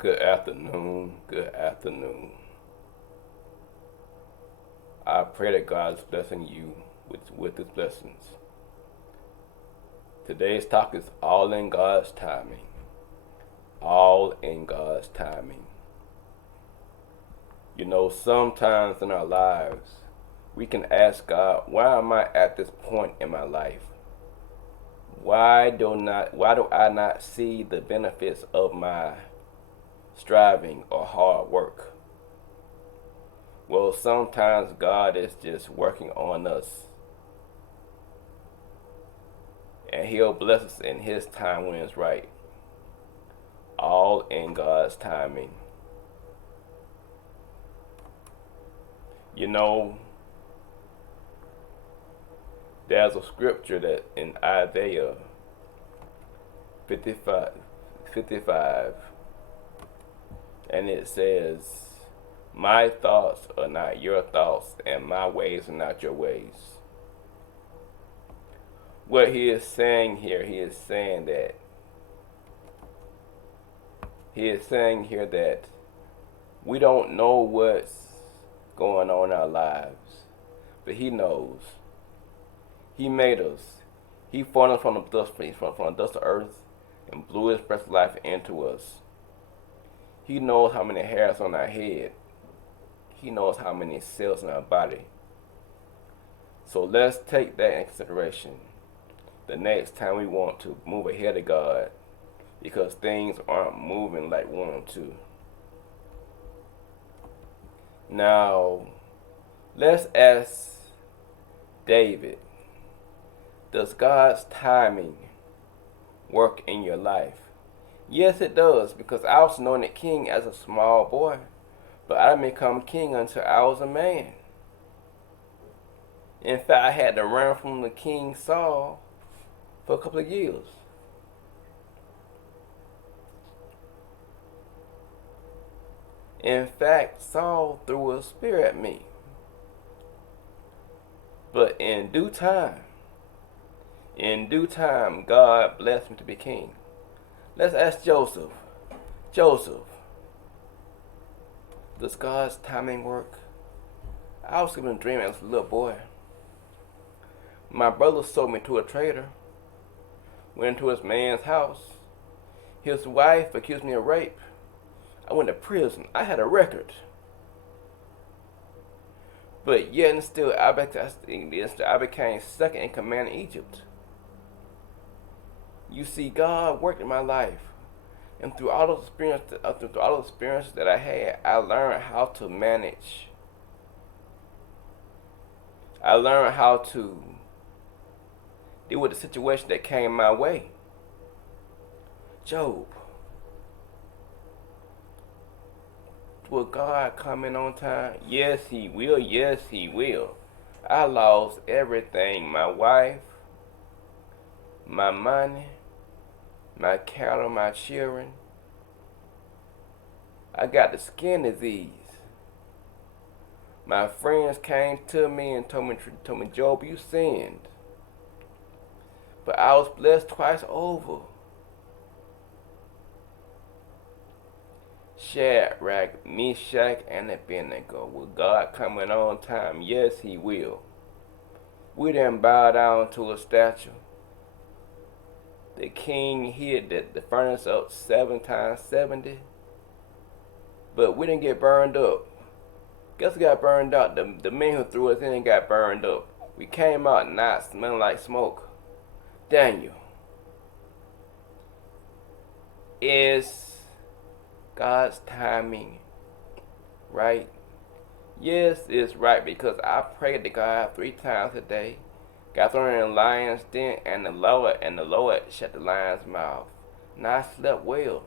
Good afternoon. Good afternoon. I pray that God is blessing you with His blessings. Today's talk is all in God's timing. All in God's timing. You know, sometimes in our lives, we can ask God, why am I at this point in my life? Why do I not see the benefits of my striving or hard work? Well, sometimes God is just working on us, and He'll bless us in His time when it's right. All in God's timing. You know, there's a scripture that in Isaiah 55, and it says, my thoughts are not your thoughts, and my ways are not your ways. What he is saying here, he is saying that we don't know what's going on in our lives, but he knows. He made us. He formed us from the dust of earth and blew his breath of life into us. He knows how many hairs on our head. He knows how many cells in our body. So let's take that in consideration the next time we want to move ahead of God, because things aren't moving like we want them to. Now, let's ask David, does God's timing work in your life? Yes, it does, because I was anointed king as a small boy, but I didn't become king until I was a man. In fact, I had to run from the king Saul for a couple of years. In fact, Saul threw a spear at me. But in due time, God blessed me to be king. Let's ask Joseph. Joseph, does God's timing work? I was given a dream as a little boy. My brother sold me to a trader. Went into his man's house. His wife accused me of rape. I went to prison. I had a record. But yet and still, I became second in command in Egypt. You see, God worked in my life. And through all those experiences that I had, I learned how to manage. I learned how to deal with the situation that came my way. Job, will God come in on time? Yes, He will. Yes, He will. I lost everything: my wife, my money, my cattle, my children. I got the skin disease. My friends came to me and told me, Job, you sinned. But I was blessed twice over. Shadrach, Meshach, and Abednego. Will God come in on time? Yes, He will. We didn't bow down to a statue. The king hid the furnace up 7 times 70. But we didn't get burned up. Guess who got burned out? The men who threw us in got burned up. We came out not smelling like smoke. Daniel, is God's timing right? Yes, it's right, because I prayed to God 3 times a day. Got thrown in the lion's den, and the Lord shut the lion's mouth. And I slept well.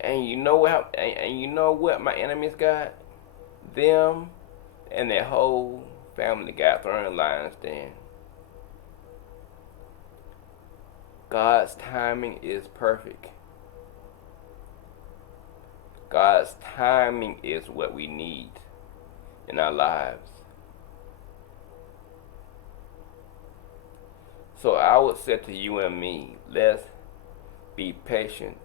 And you know what? And you know what my enemies got? Them and their whole family got thrown in the lion's den. God's timing is perfect. God's timing is what we need in our lives. So I would say to you and me, let's be patient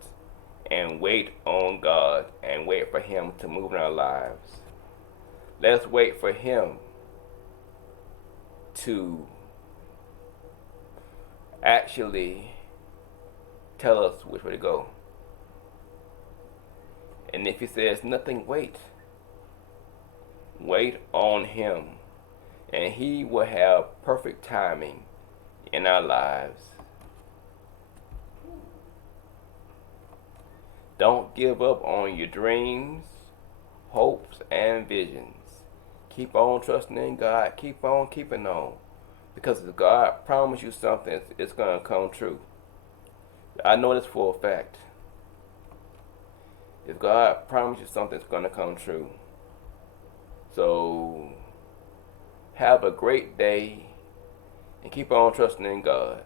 and wait on God and wait for Him to move in our lives. Let's wait for Him to actually tell us which way to go. And if He says nothing, wait. Wait on Him, and He will have perfect timing in our lives. Don't give up on your dreams, hopes, and visions. Keep on trusting in God. Keep on keeping on. Because if God promised you something, it's going to come true. I know this for a fact. If God promised you something, it's going to come true. So, have a great day and keep on trusting in God.